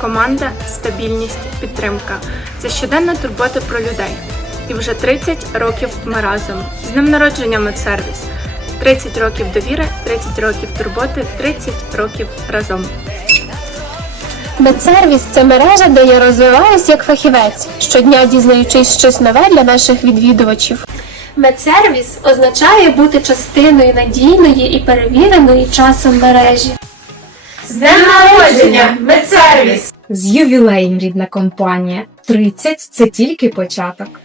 команда, стабільність, підтримка. Це щоденна турбота про людей. І вже 30 років ми разом. З днем народження Медсервіс. 30 років довіри, 30 років турботи, 30 років разом. Медсервіс це мережа, де я розвиваюсь як фахівець, щодня дізнаючись щось нове для наших відвідувачів. Медсервіс означає бути частиною надійної і перевіреної часом мережі. З днем народження, медсервіс! З ювілеєм рідна компанія. 30 – це тільки початок.